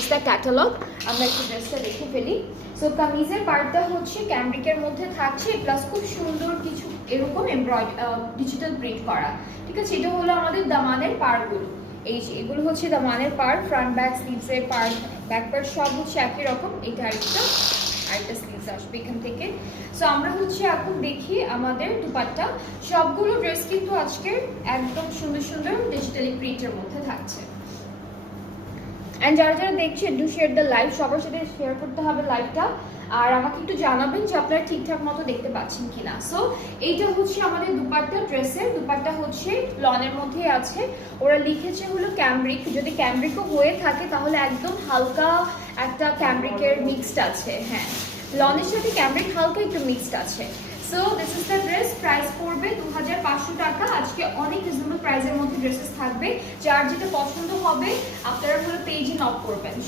It's the catalogue. আমরা একটু ড্রেসটা দেখে ফেলি। সো কামিজের পার্টটা হচ্ছে ক্যামব্রিকের মধ্যে থাকছে, প্লাস খুব সুন্দর কিছু এরকম ডিজিটাল প্রিন্ট করা, ঠিক আছে। এটা হলো আমাদের দামানের পার্টগুলো, এই যে এগুলো হচ্ছে দামানের পার্ট, ফ্রন্ট ব্যাক স্লিভসের পার্ট, ব্যাক পার্ট সব হচ্ছে একই রকম। এটা আরেকটা স্লিভস আসবে এখান থেকে। সো আমরা হচ্ছে এখন দেখি আমাদের দুপাট্টা। সবগুলো ড্রেস কিন্তু আজকে একদম সুন্দর সুন্দর ডিজিটালি প্রিন্টের মধ্যে থাকছে। অ্যান্ড যারা যারা দেখছেন ডু শেয়ার দ্য লাইভ, সবার সাথে শেয়ার করতে হবে লাইভটা, আর আমাকে একটু জানাবেন যে আপনারা ঠিকঠাক মতো দেখতে পাচ্ছেন কিনা। সো এইটা হচ্ছে আমাদের দুপাট্টা ড্রেসের। দুপাট্টা হচ্ছে লনের মধ্যেই আছে, ওরা লিখেছে হলো ক্যামব্রিক। যদি ক্যামব্রিকও হয়ে থাকে তাহলে একদম হালকা একটা ক্যামব্রিকের মিক্সড আছে, হ্যাঁ লনের সাথে ক্যামব্রিক হালকা একটু মিক্সড আছে। So this is the dress, price পড়বে 2500 টাকা। আজকে অনেক রিজনেবল প্রাইসের মধ্যে ড্রেসেস থাকবে, যার যেটা পছন্দ হবে আপনারা হলো পেজে নক করবেন।